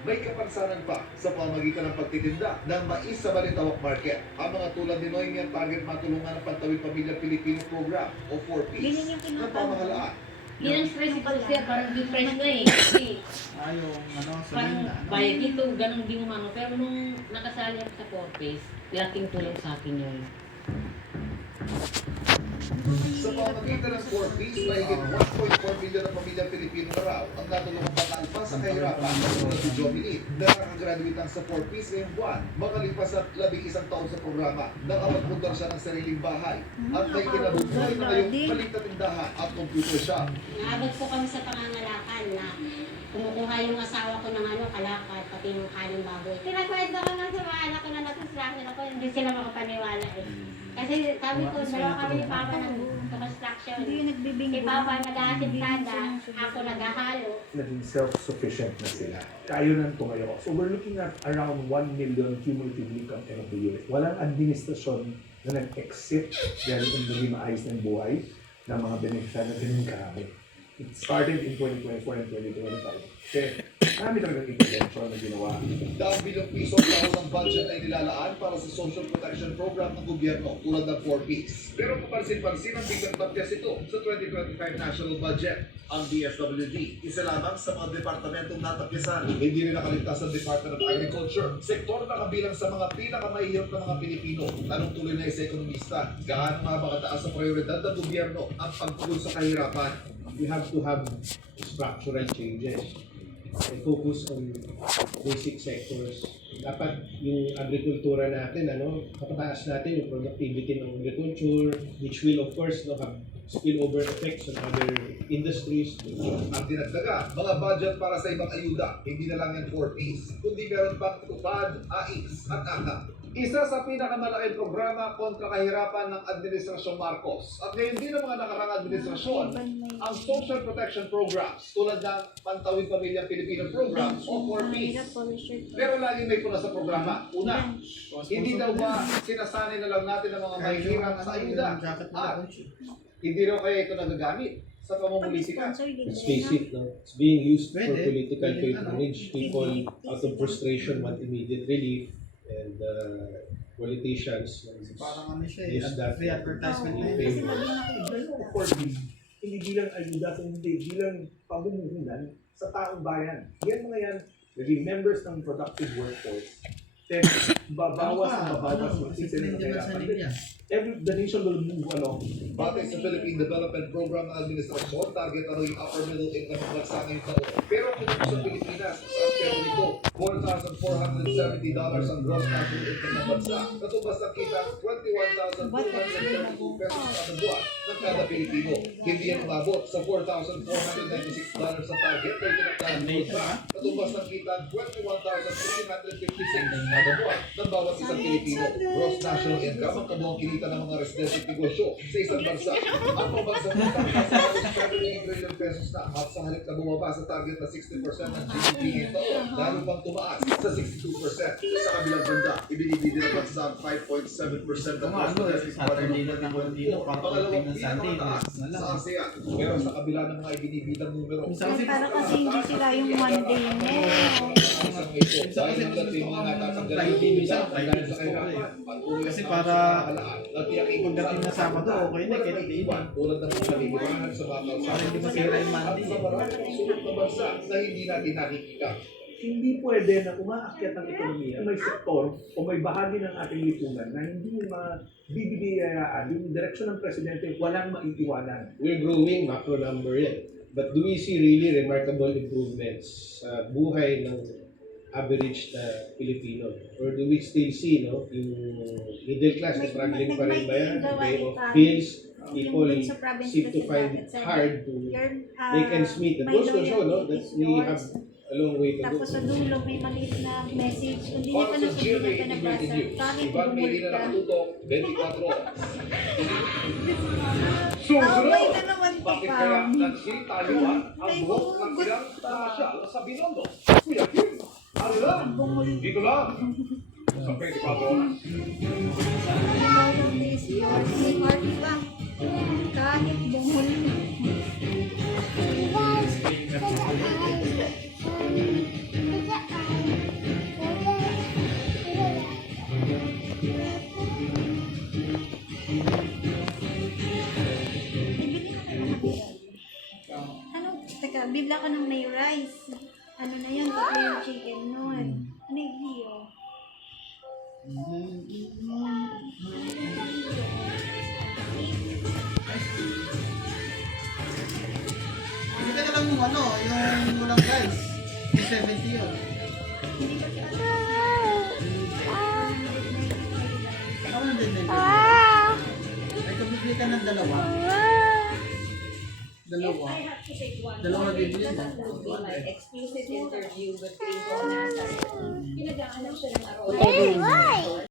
may kapansanan pa sa pamamagitan ng pagtitinda ng mais sa Balintawak Market. Ang mga tulad ni Noemi ang target matulungan ng Pantawid Pamilya Pilipino Program o 4Ps Ganyan yung ng kinakain. pamahalaan. Yun ang stress ito siya, parang depressed na eh. Kasi Yung parang sabihin na, bayad dito, ganun din umano. Pero nung nakasali ako sa 4Ps, laking tulong sa akin yun. Sa pamamagitan ng 4Ps, mahigit 1.4 milyon na pamilyang Pilipino na raw ang natulungan patalpas sa kahirapan na tulad ni Jomini na nakakagraduate ang sa 4Ps ngayong buwan. Makalipas at 11 taon sa programa, nakapagpundar siya ng sariling bahay at may kinabubuhay na ngayong maliit na tindahan at computer shop. Naabot po kami sa pangangalakan na kumukuha yung asawa ko ng kalakad, pati yung kanin baboy. Kinakwento ko na sa mga anak ko na nag-construction ako, hindi sila makapaniwala eh. Kasi sabi ko, dalawa kami ni Papa ng construction. Si Papa nag-aasiptada, ako naghahalo. Naging self-sufficient na sila. Kaya nang tumayo. So we're looking at around 1 million cumulatively come end of the year. Walang administrasyon na nag-exit dahil hindi maayos ng buhay ng mga beneficiary na ganun karami. It started in 2024 and 2025. Kasi marami talagang intervention na ginawa. Daang bilyong piso ang taon ng budget ay nilalaan para sa social protection program ng gobyerno tulad ng 4Ps. Pero kapansin-pansin ang biglang tapyas ito sa 2025 national budget. Ang DSWD, isa lamang sa mga departamentong natapyasan. Hindi rin nakaligtas ang Department of Agriculture, sektor na kabilang sa mga pinakamahihirap ng mga Pilipino. Tanong tuloy na sa ekonomista, gaano nga makataas sa prioridad ng gobyerno ang pagtugon sa kahirapan? We have to have structural changes and focus on basic sectors. Dapat yung agrikultura natin, kapataas natin yung productivity ng agriculture, which will of course have spillover effects on other industries. Ang dinagdaga, mga budget para sa ibang ayuda, hindi na lang yan 4Ps, kundi meron pang tupad, AIS at AKA. Isa sa pinakamalaking programa kontra kahirapan ng Administrasyong Marcos. At ngayon din ng mga nakarang administrasyon, ang Social Protection Programs tulad ng Pantawid Pamilya Pilipino Program o 4Ps. Pero lagi may puna sa programa. Una, hindi daw ba sinasanay na lang natin ang mga mahihirap sa ayuda? At hindi raw kaya ito nagagamit sa pamumulitika. Let's face it, it's being used for political patronage. People out of frustration want immediate relief, and politicians parang siya use that free advertisement na to yun. pay. Hindi bilang ayuda, kundi bilang pamumuhunan sa taong bayan. Yan mga yan, naging members ng productive workforce. Then, babawas ang babawas ng system ng kahirapan. The nation will move along. Batay sa Philippine Development Program ng administrasyon, target na yung upper middle income ng bansa ngayong taon. Pero kung sa Pilipinas, sa aspero nito, $4,470 ang gross national income ng bansa. Natubas ng kita 21,232 pesos kada buwan ng kada Pilipino. Hindi yan umabot sa $4,496 sa target na itinaklaan ng bansa. Natubas ng kita 21,356 kada buwan ng bawat isang Pilipino. Gross national income ang kabuang kinita ng mga residential negosyo sa isang bansa. Ang pambansang utang nasa halos 7 trillion pesos na at sa halip na bumaba sa target na 60% ng GDP ngayong taon, lalo pang tumaas sa 62%. Sa kabilang banda, ibinibigay ng bansa ang 5.7% ng gross domestic Saturday na ng Condino, pangalawang pinakamataas sa ASEAN. Pero sa kabila ng mga ibinibitang numero, Para kasi hindi sila yung Monday mo. isang ito, dahil hanggat may mga natatanggal yung bibilang dahil sa kahirapan, Kasi para pagdating na Sabado, okay na, kahit hindi. tulad ng mga libangan sa mga kalsada Para hindi masira yung at Monday. sa maraming sulok na bansa na hindi natin nakikita. Hindi pwede na umaakyat ang ekonomiya, may sektor o may bahagi ng ating lipunan na hindi mabibigayaan yung direksyon ng presidente, walang maiiwanan. We're growing macro number yan. But do we see really remarkable improvements sa buhay ng average na Pilipino? Or do we still see, yung middle class is struggling pa rin ba yan? Pay of bills, people seem to find it hard to make ends meet. That goes to show, that we have a long way to go. Tapos sa dulo may maliit na message. Kung di Para pa sa GMA nasusunod ka na Integrated basa, News, kahit Ivan Mili bumuli na ka. nakatutok, 24 oras. Away na naman to Bakit pa. kaya nagsitayuan ang buhok ng ilang pasyal sa Binondo? Kuya Kim, ano lang? Dito lang. Sa 24 oras. May party pa. Kahit bumuli. Teka, bibla ko ng may rice. Ano na yun? Tatlo yung chicken nun. Ano yung hiyo? Hindi ka na lang yung ano, yung walang guys. Yung 70 yun. Ako na din. Ay, kabibili ka ng dalawa. Dalawa. Dalawa bibili mo. exclusive interview with Rico Nazar. Pinag-aanap siya ng araw.